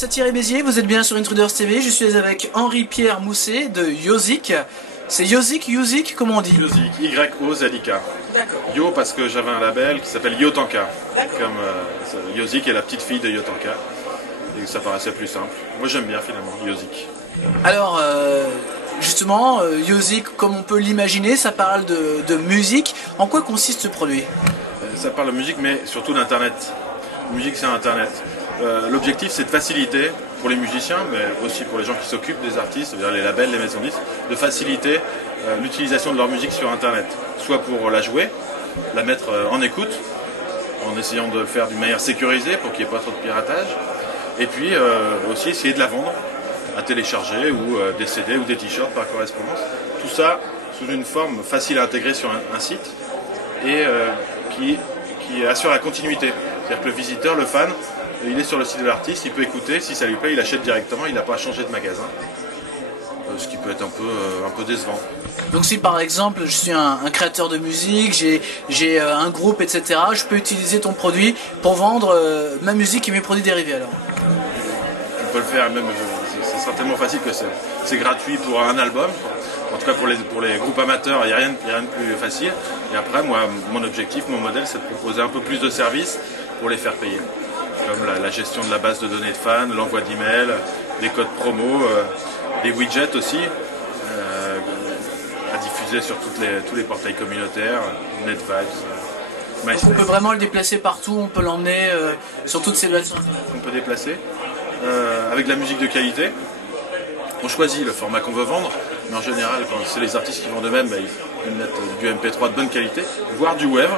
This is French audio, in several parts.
c'est Thierry Bézier, vous êtes bien sur Intruders TV, je suis avec Henri-Pierre Mousset de Yozik. C'est Yozik, comment on dit? Yozik, Y-O-Z-I-K. D'accord. Yo parce que j'avais un label qui s'appelle Yotanka. Comme Yozik est la petite fille de Yotanka. Et ça paraissait plus simple. Moi j'aime bien finalement, Yozik. Alors, justement, Yozik, comme on peut l'imaginer, ça parle de musique. En quoi consiste ce produit? Ça parle de musique mais surtout d'internet. Musique c'est internet. L'objectif c'est de faciliter pour les musiciens, mais aussi pour les gens qui s'occupent des artistes, c'est-à-dire les labels, les maisons de disques, de faciliter l'utilisation de leur musique sur internet. Soit pour la jouer, la mettre en écoute, en essayant de le faire d'une manière sécurisée pour qu'il n'y ait pas trop de piratage, et puis aussi essayer de la vendre à télécharger ou des CD ou des t-shirts par correspondance. Tout ça sous une forme facile à intégrer sur un site et qui assure la continuité. C'est-à-dire que le visiteur, le fan, il est sur le site de l'artiste, il peut écouter, si ça lui plaît, il achète directement, il n'a pas à changer de magasin. Ce qui peut être un peu décevant. Donc si par exemple je suis un créateur de musique, j'ai un groupe, etc., je peux utiliser ton produit pour vendre ma musique et mes produits dérivés alors? On peut le faire, même, ce sera tellement facile que c'est gratuit pour un album. En tout cas pour les groupes amateurs, il n'y a rien de plus facile. Et après, moi, mon objectif, mon modèle, c'est de proposer un peu plus de services pour les faire payer. Comme la gestion de la base de données de fans, l'envoi d'emails, des codes promo, des widgets aussi, à diffuser sur tous les portails communautaires, NetVibes, On peut vraiment le déplacer partout, on peut l'emmener sur toutes ces plateformes. On peut déplacer avec de la musique de qualité. On choisit le format qu'on veut vendre, mais en général, quand c'est les artistes qui vendent eux-mêmes, ils mettent du MP3 de bonne qualité, voire du web.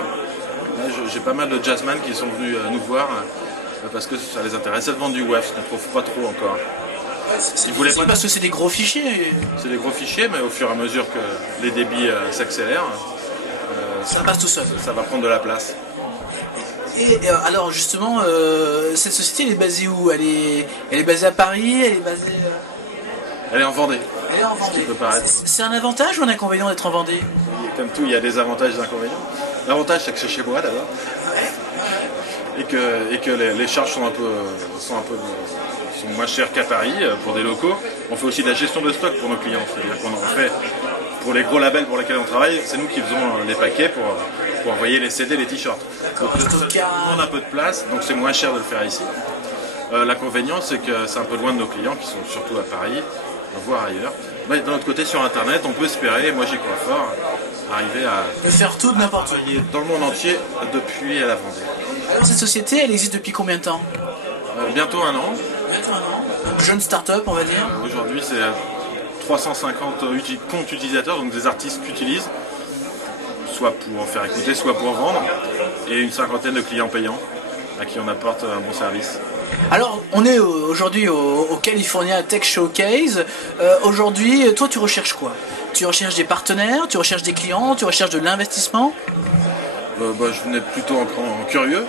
J'ai pas mal de jazzman qui sont venus nous voir parce que ça les intéressait de vendre du web, ce qu'on ne trouve pas trop encore. C'est parce que c'est des gros fichiers. C'est des gros fichiers, mais au fur et à mesure que les débits s'accélèrent, ça passe tout seul. Ça va prendre de la place. Et alors justement, cette société elle est basée où? Elle est basée à Paris, elle est basée... Elle est en Vendée. Elle est en Vendée. C'est un avantage ou un inconvénient d'être en Vendée? Comme tout, il y a des avantages et des inconvénients. L'avantage c'est que c'est chez moi d'abord. Et que les charges sont moins chères qu'à Paris pour des locaux. On fait aussi de la gestion de stock pour nos clients. C'est-à-dire qu'on en fait pour les gros labels pour lesquels on travaille, c'est nous qui faisons les paquets pour envoyer les CD, les t-shirts. Donc on a un peu de place, donc c'est moins cher de le faire ici. L'inconvénient c'est que c'est un peu loin de nos clients qui sont surtout à Paris, voire ailleurs. Mais d'un autre côté sur internet on peut espérer, et moi j'y crois fort, arriver à faire tout de n'importe où dans le monde entier depuis la Vendée. Alors cette société elle existe depuis combien de temps? Bientôt un an. Bientôt un an. Jeune start-up on va dire. Aujourd'hui c'est 350 comptes utilisateurs, donc des artistes qui utilisent, soit pour en faire écouter, soit pour vendre, et une cinquantaine de clients payants à qui on apporte un bon service. Alors, on est aujourd'hui au California Tech Showcase. Aujourd'hui, toi, tu recherches quoi? Tu recherches des partenaires, tu recherches des clients, tu recherches de l'investissement? Je venais plutôt en curieux,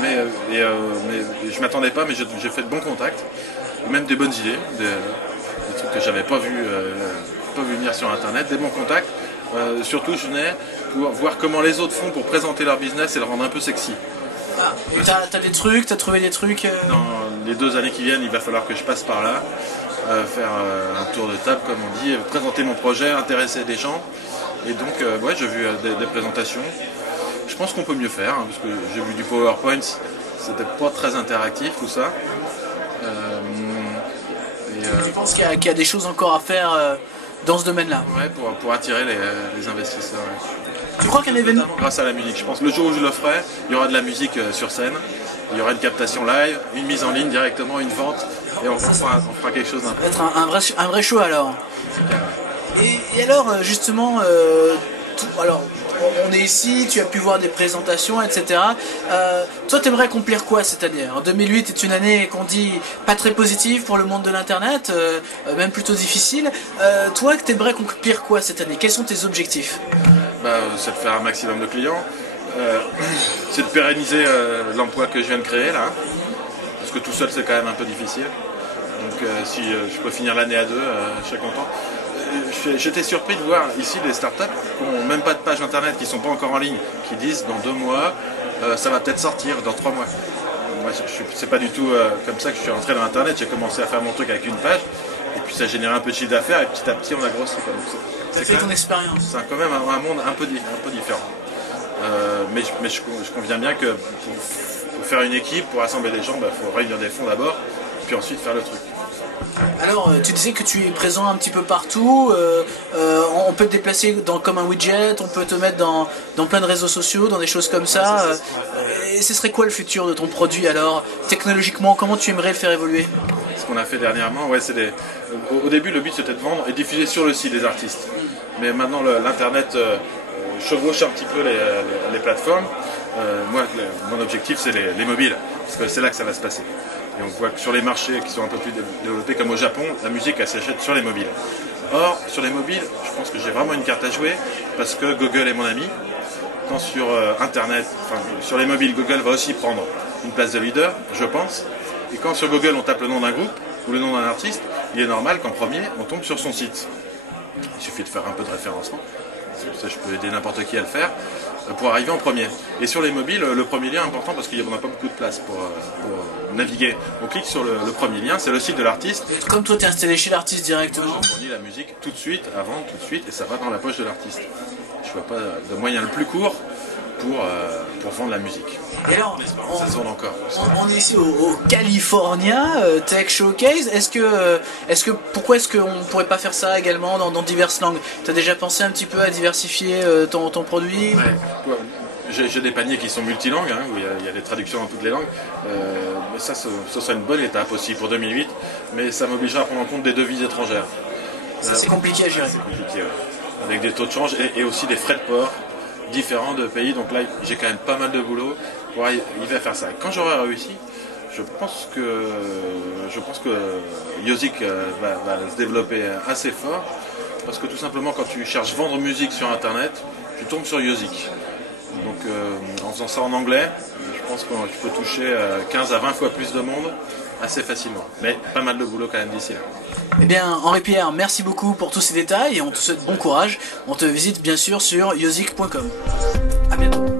mais je m'attendais pas, mais j'ai fait de bons contacts, même des bonnes idées, des trucs que j'avais pas vu venir sur internet, des bons contacts. Surtout, je venais pour voir comment les autres font pour présenter leur business et le rendre un peu sexy. Ah, t'as des trucs, t'as trouvé des trucs Dans les 2 années qui viennent, il va falloir que je passe par là, faire un tour de table, comme on dit, présenter mon projet, intéresser des gens. Et donc, j'ai vu des présentations. Je pense qu'on peut mieux faire, parce que j'ai vu du PowerPoint, c'était pas très interactif tout ça. Tu penses qu'il y a des choses encore à faire dans ce domaine-là? Ouais, pour attirer les investisseurs. Ouais. Tu crois qu'un événement... Grâce à la musique, je pense que le jour où je le ferai, il y aura de la musique sur scène, il y aura une captation live, une mise en ligne directement, une vente, et on fera quelque chose d'un peu. Ça va être un vrai show alors. Et alors justement, on est ici, tu as pu voir des présentations, etc. Toi, tu aimerais accomplir quoi cette année? En 2008 est une année qu'on dit pas très positive pour le monde de l'internet, même plutôt difficile. Toi, tu aimerais accomplir quoi cette année? Quels sont tes objectifs? C'est de faire un maximum de clients, c'est de pérenniser l'emploi que je viens de créer là, parce que tout seul c'est quand même un peu difficile. Donc si je peux finir l'année à 2, je serais content. J'étais surpris de voir ici des startups qui n'ont même pas de page internet, qui ne sont pas encore en ligne, qui disent dans 2 mois, ça va peut-être sortir, dans 3 mois. moi, c'est pas du tout comme ça que je suis rentré dans Internet. J'ai commencé à faire mon truc avec une page, et puis ça générait un peu de chiffre d'affaires, et petit à petit on a grossi. C'est fait ton expérience. C'est quand même un monde un peu différent. Mais je conviens bien que pour faire une équipe, pour rassembler des gens, faut réunir des fonds d'abord, puis ensuite faire le truc. Alors, tu disais que tu es présent un petit peu partout, on peut te déplacer comme un widget, on peut te mettre dans plein de réseaux sociaux, dans des choses comme ça. Et ce serait quoi le futur de ton produit alors? Technologiquement, comment tu aimerais le faire évoluer? Ce qu'on a fait dernièrement, ouais, au début le but c'était de vendre et diffuser sur le site des artistes. Mais maintenant l'internet chevauche un petit peu les plateformes. Moi, mon objectif c'est les mobiles, parce que c'est là que ça va se passer. Et on voit que sur les marchés qui sont un peu plus développés comme au Japon, la musique elle s'achète sur les mobiles. Or, sur les mobiles, je pense que j'ai vraiment une carte à jouer, parce que Google est mon ami. Quand sur Internet, sur les mobiles, Google va aussi prendre une place de leader, je pense. Et quand sur Google on tape le nom d'un groupe ou le nom d'un artiste, il est normal qu'en premier on tombe sur son site. Il suffit de faire un peu de référencement, ça je peux aider n'importe qui à le faire, pour arriver en premier. Et sur les mobiles, le premier lien est important parce qu'on n'a pas beaucoup de place pour naviguer. On clique sur le premier lien, c'est le site de l'artiste. Comme toi tu es installé chez l'artiste directement. On fournit la musique tout de suite, à vendre tout de suite, et ça va dans la poche de l'artiste. Je vois pas de moyen le plus court pour vendre la musique. Et alors, ça se vend encore. On est ici au California Tech Showcase. Pourquoi est-ce qu'on ne pourrait pas faire ça également dans diverses langues? Tu as déjà pensé un petit peu à diversifier ton produit? Ouais. J'ai des paniers qui sont multilangues, hein, où il y a des traductions dans toutes les langues. Mais ça serait une bonne étape aussi pour 2008, mais ça m'obligera à prendre en compte des devises étrangères. Ça c'est compliqué à gérer. C'est compliqué, ouais. Avec des taux de change et aussi des frais de port différents de pays. Donc là, j'ai quand même pas mal de boulot pour arriver à faire ça. Quand j'aurai réussi, je pense que Yozik va se développer assez fort, parce que tout simplement quand tu cherches vendre musique sur internet, tu tombes sur Yozik. Donc en faisant ça en anglais, je pense que tu peux toucher 15 à 20 fois plus de monde assez facilement. Mais pas mal de boulot quand même d'ici là. Eh bien, Henri-Pierre, merci beaucoup pour tous ces détails et on te souhaite bon courage. On te visite bien sûr sur yozik.com. A bientôt.